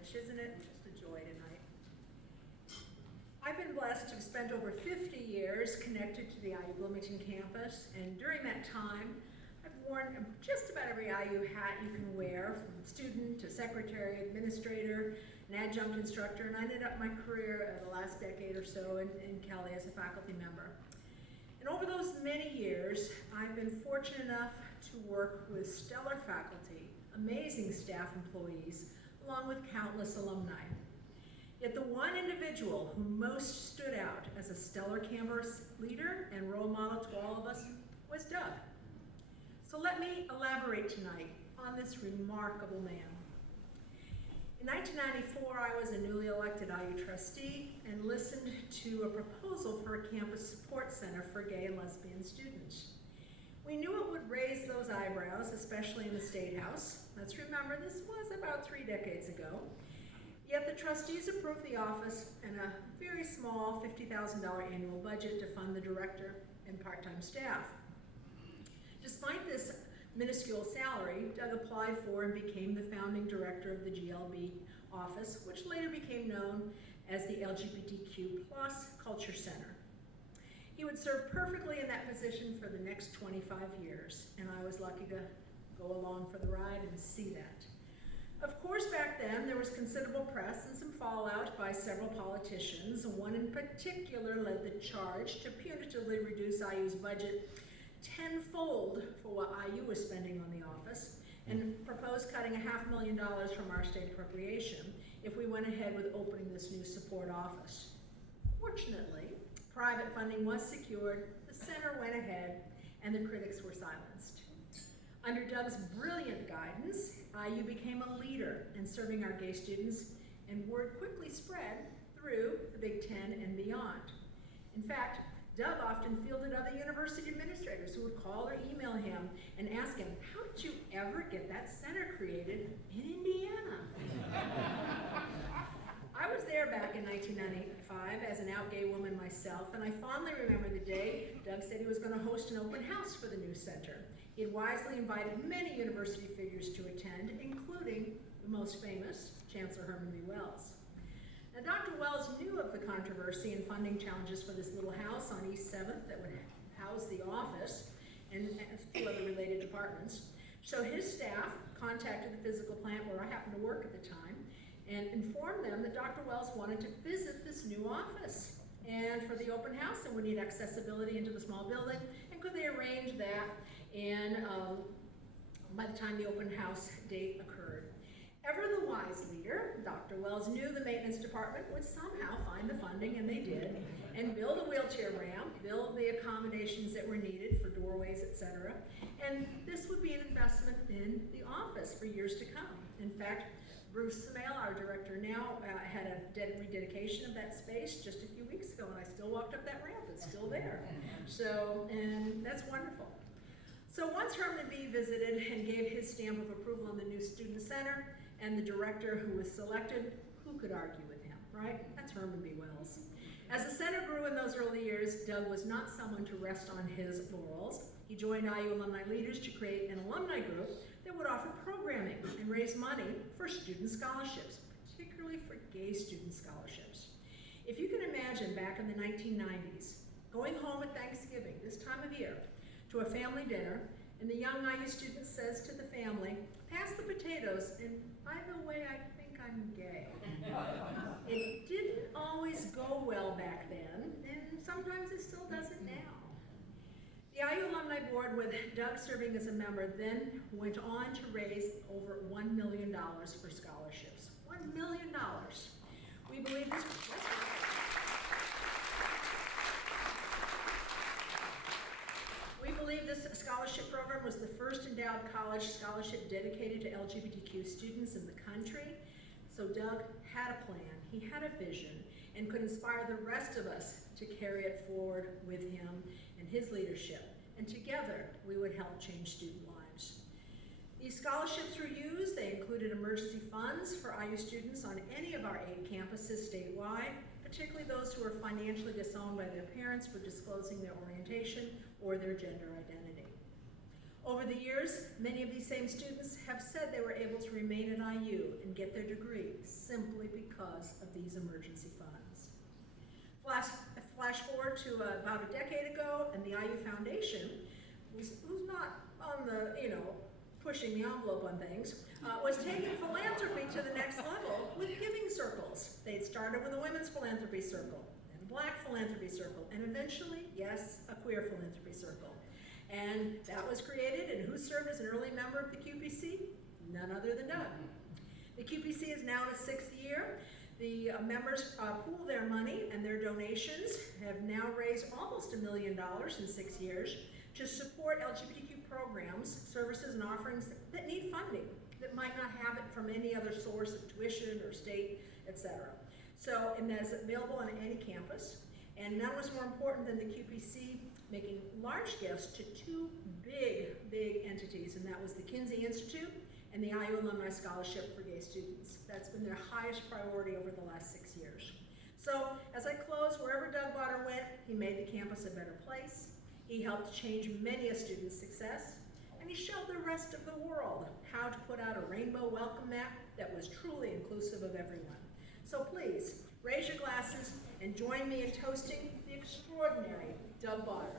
privilege, isn't it? Just a joy tonight. I've been blessed to have spent over 50 years connected to the IU Bloomington campus, and during that time, I've worn just about every IU hat you can wear, from student to secretary, administrator, an adjunct instructor, and I ended up my career the last decade or so in Kelly as a faculty member. And over those many years, I've been fortunate enough to work with stellar faculty, amazing staff employees, along with countless alumni. Yet the one individual who most stood out as a stellar campus leader and role model to all of us was Doug. So let me elaborate tonight on this remarkable man. In 1994, I was a newly elected IU trustee and listened to a proposal for a campus support center for gay and lesbian students. We knew it would raise those eyebrows, especially in the State House. Let's remember, this was about 3 decades ago. Yet the trustees approved the office and a very small $50,000 annual budget to fund the director and part-time staff. Despite this minuscule salary, Doug applied for and became the founding director of the GLB office, which later became known as the LGBTQ+ Culture Center. He would serve perfectly in that position for the next 25 years, and I was lucky to go along for the ride and see that. Of course, back then, there was considerable press and some fallout by several politicians. One in particular led the charge to punitively reduce IU's budget tenfold for what IU was spending on the office, and proposed cutting $500,000 from our state appropriation if we went ahead with opening this new support office. Fortunately, private funding was secured, the center went ahead, and the critics were silenced. Under Doug's brilliant guidance, IU became a leader in serving our gay students, and word quickly spread through the Big Ten and beyond. In fact, Doug often fielded other university administrators who would call or email him and ask him, "How did you ever get that center created in Indiana?" I was there back in 1995 as an out gay woman myself, and I fondly remember the day Doug said he was going to host an open house for the new center. He had wisely invited many university figures to attend, including the most famous, Chancellor Herman B. Wells. Now, Dr. Wells knew of the controversy and funding challenges for this little house on East 7th that would house the office and a few other related departments. So his staff contacted the physical plant where I happened to work at the time and informed them that Dr. Wells wanted to visit this new office and for the open house and would need accessibility into the small building, and could they arrange that and by the time the open house date occurred. Ever the wise leader, Dr. Wells knew the maintenance department would somehow find the funding, and they did, and build a wheelchair ramp, build the accommodations that were needed for doorways, etc. And this would be an investment in the office for years to come. In fact, Bruce Samail, our director now, had a rededication of that space just a few weeks ago, and I still walked up that ramp. It's still there. So, and that's wonderful. So once Herman B. visited and gave his stamp of approval on the new student center, and the director who was selected, who could argue with him, right? That's Herman B. Wells. As the center grew in those early years, Doug was not someone to rest on his laurels. He joined IU alumni leaders to create an alumni group that would offer programming and raise money for student scholarships, particularly for gay student scholarships. If you can imagine back in the 1990s, going home at Thanksgiving, this time of year, to a family dinner, and the young IU student says to the family, "Pass the potatoes, and by the way, I think I'm gay." It didn't always go well back then, and sometimes it still doesn't now. The IU Alumni Board, with Doug serving as a member, then went on to raise over $1 million for scholarships. $1 million. We believe this. We believe this scholarship program was the first endowed college scholarship dedicated to LGBTQ students in the country. So Doug had a plan, he had a vision, and could inspire the rest of us to carry it forward with him and his leadership. And together, we would help change student lives. These scholarships were used. They included emergency funds for IU students on any of our 8 campuses statewide, particularly those who are financially disowned by their parents for disclosing their orientation or their gender identity. Over the years, many of these same students have said they were able to remain at IU and get their degree simply because of these emergency funds. Flash forward to about a decade ago, and the IU Foundation, who's not on the, pushing the envelope on things, was taking philanthropy to the next level with giving circles. They'd started with a women's philanthropy circle, then a black philanthropy circle, and eventually, yes, a queer philanthropy circle. And that was created, and who served as an early member of the QPC? None other than Doug. The QPC is now in its 6th year. The members pool their money, and their donations have now raised almost $1 million in 6 years to support LGBTQ programs, services, and offerings that need funding, that might not have it from any other source of tuition or state, etc. So, and that's available on any campus. And none was more important than the QPC making large gifts to 2 big entities, and that was the Kinsey Institute and the IU Alumni Scholarship for Gay Students. That's been their highest priority over the last 6 years. So, as I close, wherever Doug Bauder went, he made the campus a better place. He helped change many a student's success, and he showed the rest of the world how to put out a rainbow welcome mat that was truly inclusive of everyone. So please, raise your glasses and join me in toasting the extraordinary Doug Bauder.